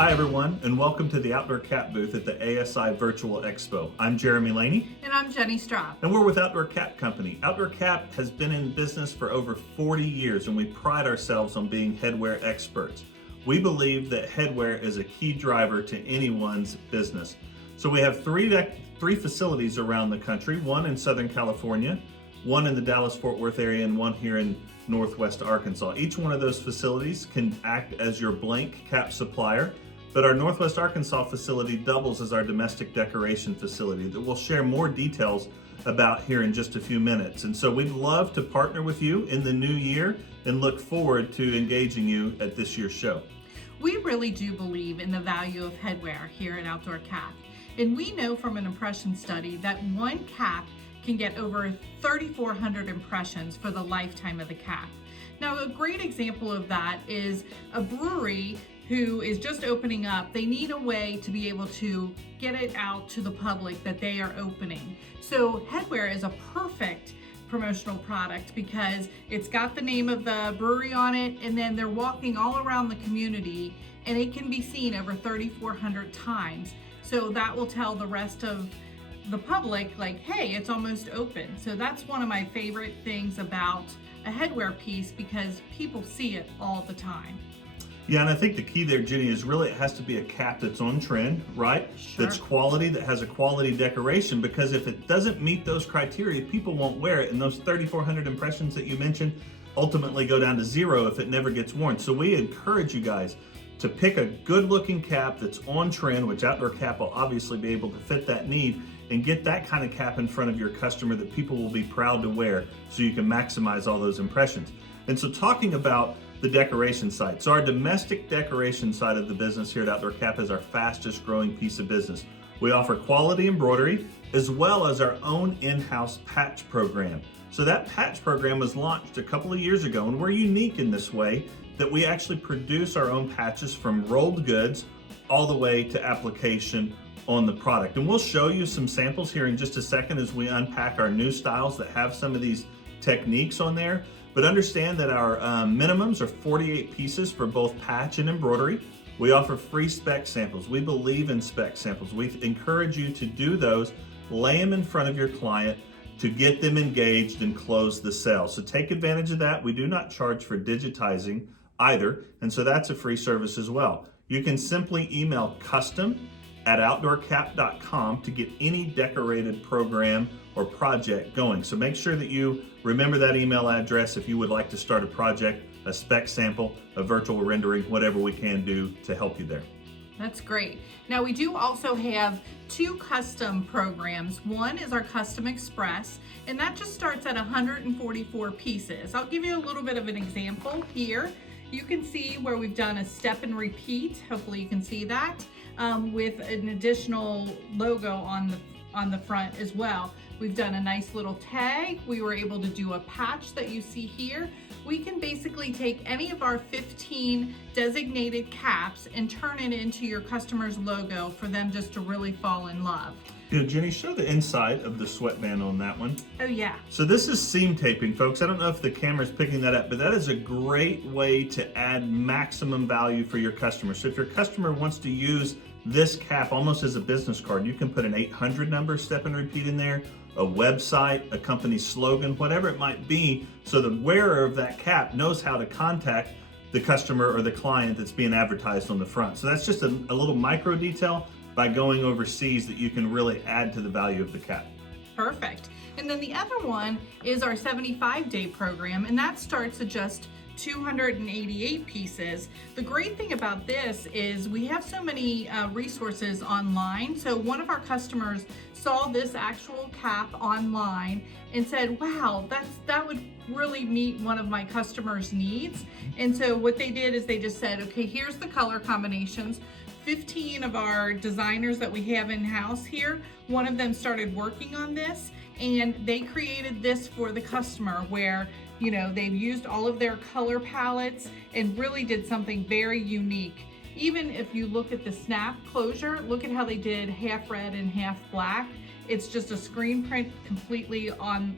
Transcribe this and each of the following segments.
Hi everyone, and welcome to the Outdoor Cap booth at the ASI Virtual Expo. I'm Jeremy Laney. And I'm Jenny Straub. And we're with Outdoor Cap Company. Outdoor Cap has been in business for over 40 years, and we pride ourselves on being headwear experts. We believe that headwear is a key driver to anyone's business. So we have three facilities around the country, one in Southern California, one in the Dallas-Fort Worth area, and one here in Northwest Arkansas. Each one of those facilities can act as your blank cap supplier. But our Northwest Arkansas facility doubles as our domestic decoration facility that we'll share more details about here in just a few minutes. And so we'd love to partner with you in the new year and look forward to engaging you at this year's show. We really do believe in the value of headwear here at Outdoor Cap. And we know from an impression study that one cap can get over 3,400 impressions for the lifetime of the cap. Now, a great example of that is a brewery who is just opening up. They need a way to be able to get it out to the public that they are opening. So headwear is a perfect promotional product because it's got the name of the brewery on it, and then they're walking all around the community and it can be seen over 3,400 times. So that will tell the rest of the public, like, hey, it's almost open. So that's one of my favorite things about a headwear piece because people see it all the time. Yeah, and I think the key there, Jenny, is really it has to be a cap that's on trend, right? Sure. That's quality, that has a quality decoration, because if it doesn't meet those criteria, people won't wear it, and those 3,400 impressions that you mentioned ultimately go down to zero if it never gets worn. So we encourage you guys to pick a good-looking cap that's on trend, which Outdoor Cap will obviously be able to fit that need, and get that kind of cap in front of your customer that people will be proud to wear so you can maximize all those impressions. And so talking about the decoration side. So our domestic decoration side of the business here at Outdoor Cap is our fastest growing piece of business. We offer quality embroidery as well as our own in-house patch program. So that patch program was launched a couple of years ago, and we're unique in this way that we actually produce our own patches from rolled goods all the way to application on the product. And we'll show you some samples here in just a second as we unpack our new styles that have some of these techniques on there. But understand that our minimums are 48 pieces for both patch and embroidery. We offer free spec samples. We believe in spec samples. We encourage you to do those, lay them in front of your client to get them engaged and close the sale. So take advantage of that. We do not charge for digitizing either, and so that's a free service as well. You can simply email custom@outdoorcap.com to get any decorated program or project going. So make sure that you remember that email address if you would like to start a project, a spec sample, a virtual rendering, whatever we can do to help you there. That's great. Now we do also have two custom programs. One is our Custom Express, and that just starts at 144 pieces. I'll give you a little bit of an example here. You can see where we've done a step and repeat. Hopefully you can see that with an additional logo on the front as well. We've done a nice little tag. We were able to do a patch that you see here. We can basically take any of our 15 designated caps and turn it into your customer's logo for them just to really fall in love. You know, Jenny, show the inside of the sweatband on that one. Oh yeah. So this is seam taping, folks. I don't know if the camera's picking that up, but that is a great way to add maximum value for your customer. So if your customer wants to use this cap almost as a business card, you can put an 800 number, step and repeat in there, a website, a company slogan, whatever it might be, so the wearer of that cap knows how to contact the customer or the client that's being advertised on the front. So that's just a little micro detail by going overseas that you can really add to the value of the cap. Perfect. And then the other one is our 75-day program, and that starts at just 288 pieces. The great thing about this is we have so many resources online. So one of our customers saw this actual cap online and said, wow, that would really meet one of my customers' needs. And so what they did is they just said, okay, here's the color combinations. 15 of our designers that we have in-house here, one of them started working on this, and they created this for the customer where, you know, they've used all of their color palettes and really did something very unique. Even if you look at the snap closure, look at how they did half red and half black. It's just a screen print completely on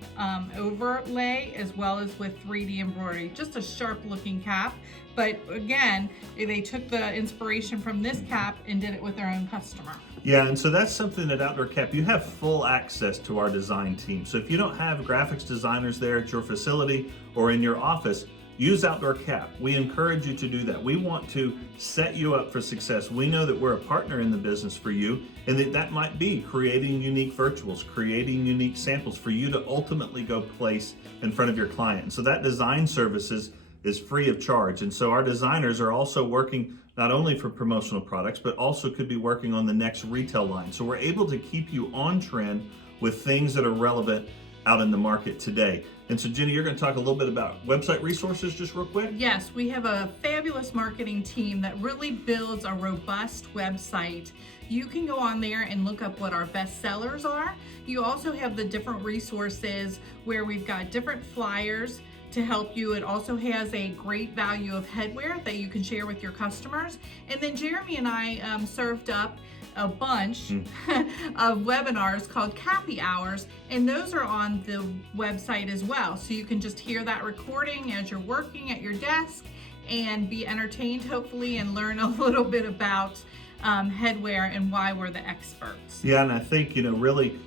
overlay, as well as with 3D embroidery. Just a sharp looking cap. But again, they took the inspiration from this cap and did it with their own customer. Yeah, and so that's something at Outdoor Cap, you have full access to our design team. So if you don't have graphics designers there at your facility or in your office, use Outdoor Cap. We encourage you to do that. We want to set you up for success. We know that we're a partner in the business for you, and that might be creating unique virtuals, creating unique samples for you to ultimately go place in front of your client. And so that design services is free of charge. And so our designers are also working not only for promotional products, but also could be working on the next retail line. So we're able to keep you on trend with things that are relevant out in the market today. And so Jenny, you're going to talk a little bit about website resources just real quick. Yes, we have a fabulous marketing team that really builds a robust website. You can go on there and look up what our best sellers are. You also have the different resources where we've got different flyers to help you. It also has a great value of headwear that you can share with your customers. And then Jeremy and I served up a bunch of webinars called Cappy Hours, and those are on the website as well. So you can just hear that recording as you're working at your desk and be entertained, hopefully, and learn a little bit about headwear and why we're the experts. Yeah, and I think, really,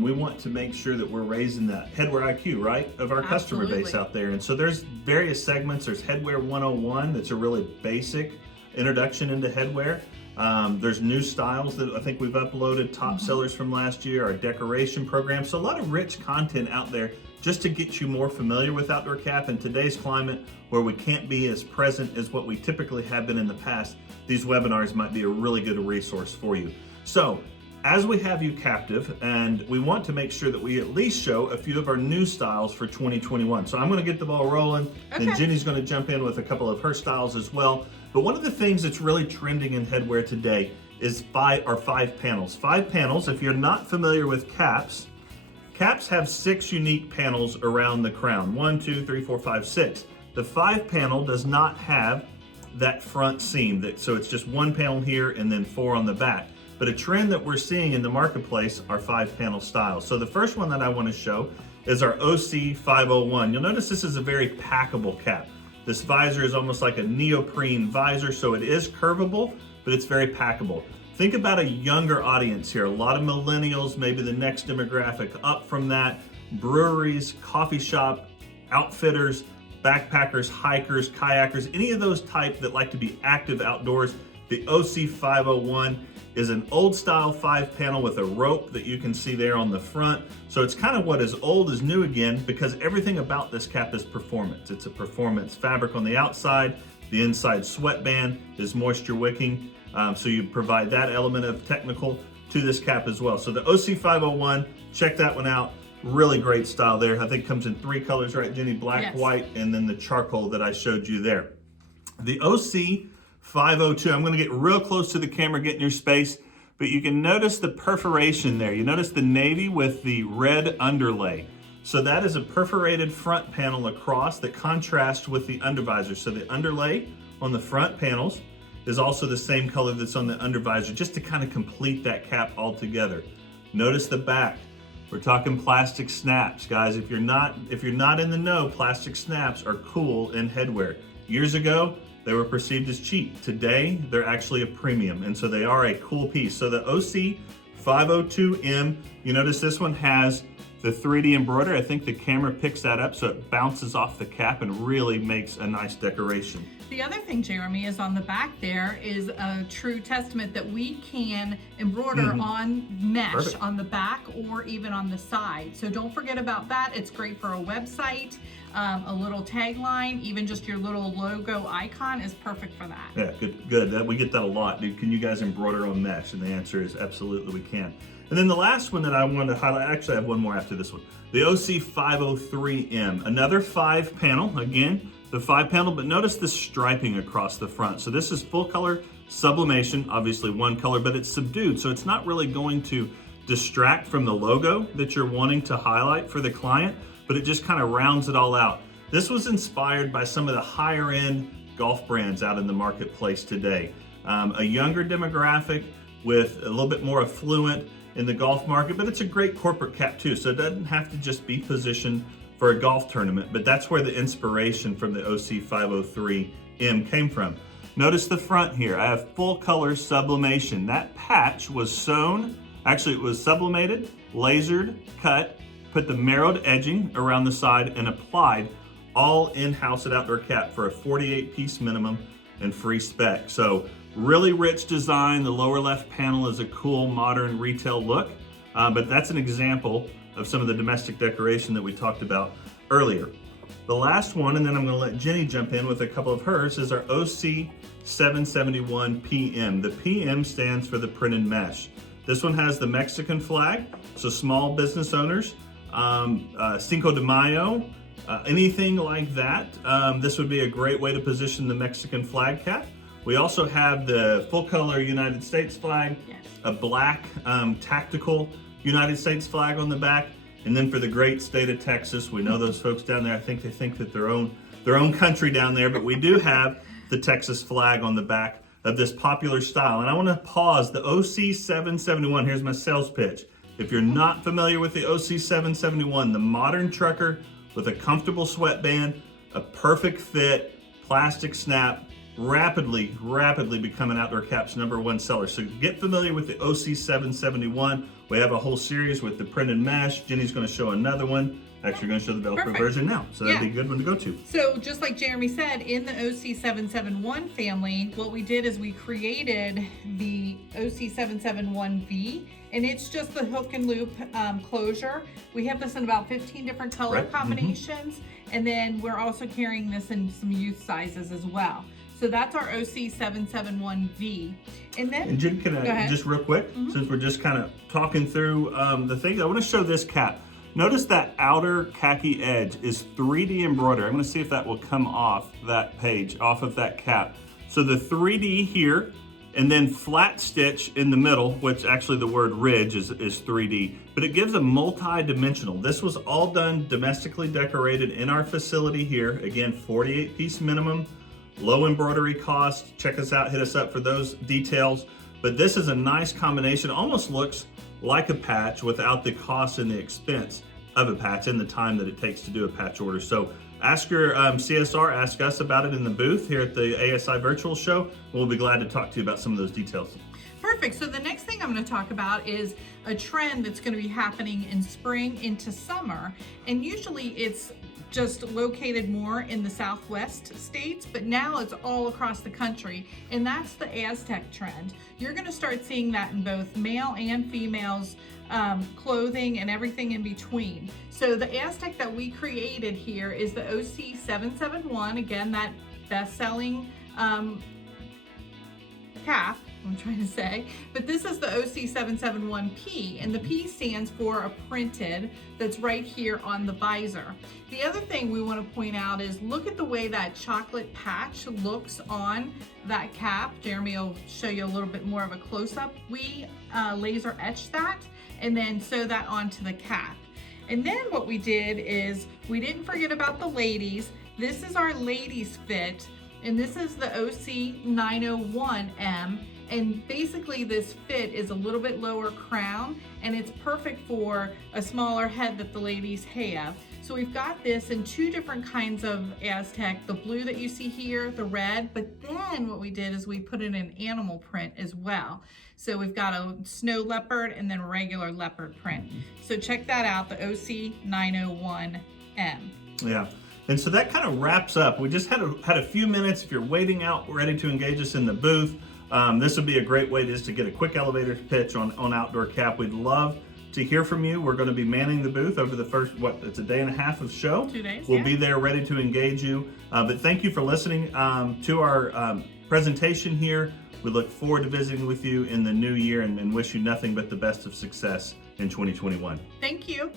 we want to make sure that we're raising that headwear IQ, right, of our customer base out there. And so there's various segments. There's Headwear 101, that's a really basic introduction into headwear. There's new styles that I think we've uploaded, top sellers from last year, our decoration program. So a lot of rich content out there just to get you more familiar with Outdoor Cap. In today's climate, where we can't be as present as what we typically have been in the past, these webinars might be a really good resource for you. So as we have you captive, and we want to make sure that we at least show a few of our new styles for 2021. So I'm going to get the ball rolling, then Jenny's going to jump in with a couple of her styles as well. But one of the things that's really trending in headwear today is five panels. 5 panels, if you're not familiar with caps, caps have 6 unique panels around the crown. 1, 2, 3, 4, 5, 6. The 5 panel does not have that front seam, so it's just 1 panel here and then 4 on the back. But a trend that we're seeing in the marketplace are 5 panel styles. So the first one that I want to show is our OC 501. You'll notice this is a very packable cap. This visor is almost like a neoprene visor, so it is curvable, but it's very packable. Think about a younger audience here. A lot of millennials, maybe the next demographic up from that, breweries, coffee shop, outfitters, backpackers, hikers, kayakers, any of those type that like to be active outdoors. The OC 501 is an old style 5 panel with a rope that you can see there on the front. So it's kind of what is old is new again, because everything about this cap is performance. It's a performance fabric on the outside. The inside sweatband is moisture wicking. So you provide that element of technical to this cap as well. So the OC 501, check that one out. Really great style there. I think it comes in 3 colors, right, Jenny? Black, white, and then the charcoal that I showed you there. The OC 502, I'm going to get real close to the camera, get in your space, but you can notice the perforation there. You notice the navy with the red underlay. So that is a perforated front panel across that contrasts with the undervisor. So the underlay on the front panels is also the same color that's on the undervisor, just to kind of complete that cap all together. Notice the back. We're talking plastic snaps, guys. If you're not in the know, plastic snaps are cool in headwear. Years ago, they were perceived as cheap. Today, they're actually a premium, and so they are a cool piece. So the OC 502M, you notice this one has the 3D embroidery. I think the camera picks that up so it bounces off the cap and really makes a nice decoration. The other thing, Jeremy, is on the back there is a true testament that we can embroider on mesh on the back or even on the side. So don't forget about that. It's great for a website, a little tagline, even just your little logo icon is perfect for that. Yeah, good. We get that a lot. Can you guys embroider on mesh? And the answer is absolutely we can. And then the last one that I wanted to highlight, actually I have one more after this one. The OC 503M, another 5 panel, again, the 5 panel, but notice the striping across the front. So this is full color sublimation, obviously 1 color, but it's subdued. So it's not really going to distract from the logo that you're wanting to highlight for the client, but it just kind of rounds it all out. This was inspired by some of the higher end golf brands out in the marketplace today. A younger demographic with a little bit more affluent in the golf market, but it's a great corporate cap too. So it doesn't have to just be positioned for a golf tournament, but that's where the inspiration from the OC 503M came from. Notice the front here. I have full color sublimation. That patch was sewn, actually it was sublimated, lasered, cut, put the marrowed edging around the side and applied all in-house at Outdoor Cap for a 48-piece minimum and free spec. So really rich design. The lower left panel is a cool modern retail look, but that's an example of some of the domestic decoration that we talked about earlier. The last one, and then I'm gonna let Jenny jump in with a couple of hers, is our OC 771 PM. The PM stands for the printed mesh. This one has the Mexican flag, so small business owners, Cinco de Mayo, anything like that. This would be a great way to position the Mexican flag cap. We also have the full color United States flag, Yes. a black tactical United States flag on the back, and then for the great state of Texas, we know those folks down there, I think they think that their own country down there, but we do have the Texas flag on the back of this popular style. And I want to pause the OC 771. Here's my sales pitch. If you're not familiar with the OC 771, the modern trucker with a comfortable sweatband, a perfect fit, plastic snap, rapidly becoming Outdoor Cap's #1 seller. So get familiar with the OC 771. We have a whole series with the printed mesh. Jenny's going to show another one. Actually, we're going to show the Velcro Perfect. version now. So that'd Yeah. be a good one to go to. So just like Jeremy said, in the OC 771 family, what we did is we created the OC 771V, and it's just the hook and loop closure. We have this in about 15 different color Right. combinations, and then we're also carrying this in some youth sizes as well. So that's our OC 771V. And then, And Jen, can Go I ahead. just real quick, since we're just kind of talking through the thing, I want to show this cap. Notice that outer khaki edge is 3D embroidery. I'm going to see if that will come off that page, off of that cap. So the 3D here, and then flat stitch in the middle, which actually the word ridge is 3D, but it gives a multi-dimensional. This was all done domestically decorated in our facility here. Again, 48-piece minimum, low embroidery cost. Check us out, hit us up for those details. But this is a nice combination, almost looks like a patch without the cost and the expense of a patch and the time that it takes to do a patch order. So ask your CSR, ask us about it in the booth here at the ASI virtual show. We'll be glad to talk to you about some of those details. perfect. So the next thing I'm going to talk about is a trend that's going to be happening in spring into summer. And usually it's just located more in the Southwest states, but now it's all across the country, and that's the Aztec trend. You're going to start seeing that in both male and females clothing and everything in between. So the Aztec that we created here is the OC 771, again, that best-selling cap, I'm trying to say, but this is the OC 771P, and the P stands for a printed that's right here on the visor. The other thing we want to point out is look at the way that chocolate patch looks on that cap. Jeremy will show you a little bit more of a close-up. We laser etched that and then sew that onto the cap. And then what we did is we didn't forget about the ladies. This is our ladies fit, and this is the OC 901M. And basically this fit is a little bit lower crown, and it's perfect for a smaller head that the ladies have. So we've got this in two different kinds of Aztec, the blue that you see here, the red, but then what we did is we put in an animal print as well. So we've got a snow leopard and then regular leopard print. So check that out, the OC 901M. Yeah. And so that kind of wraps up. We just had a few minutes. If you're waiting out, ready to engage us in the booth, this would be a great way just to get a quick elevator pitch on Outdoor Cap. We'd love to hear from you. We're going to be manning the booth over the first, it's a day and a half of show. 2 days, We'll yeah. be there ready to engage you. But thank you for listening to our presentation here. We look forward to visiting with you in the new year and wish you nothing but the best of success in 2021. Thank you.